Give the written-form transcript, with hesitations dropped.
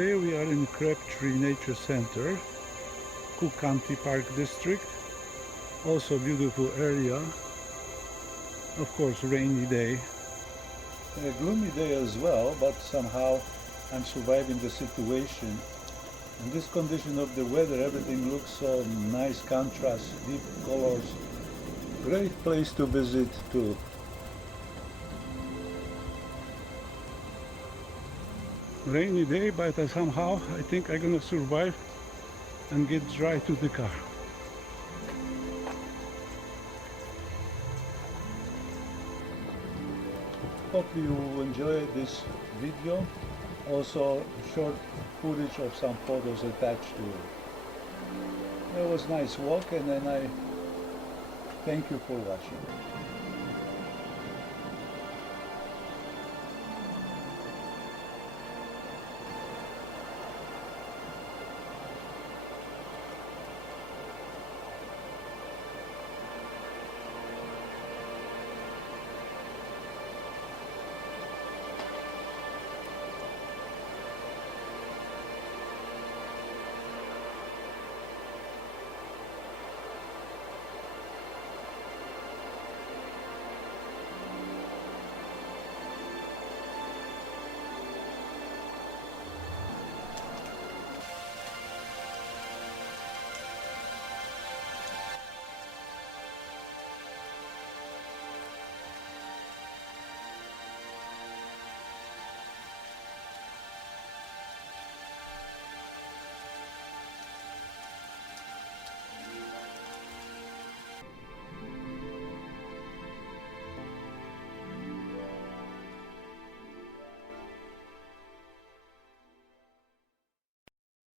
Today we are in Crabtree Nature Center, Cook County Park District. Also beautiful area. Of course, rainy day. A gloomy day as well, but somehow I'm surviving the situation. In this condition of the weather, everything looks so nice, contrast, deep colors. Great place to visit too. Rainy day, but somehow I think I'm gonna survive and get dry to the car. Hope you enjoyed this video. Also short footage of some photos attached to it. It was nice walk, and then I thank you for watching.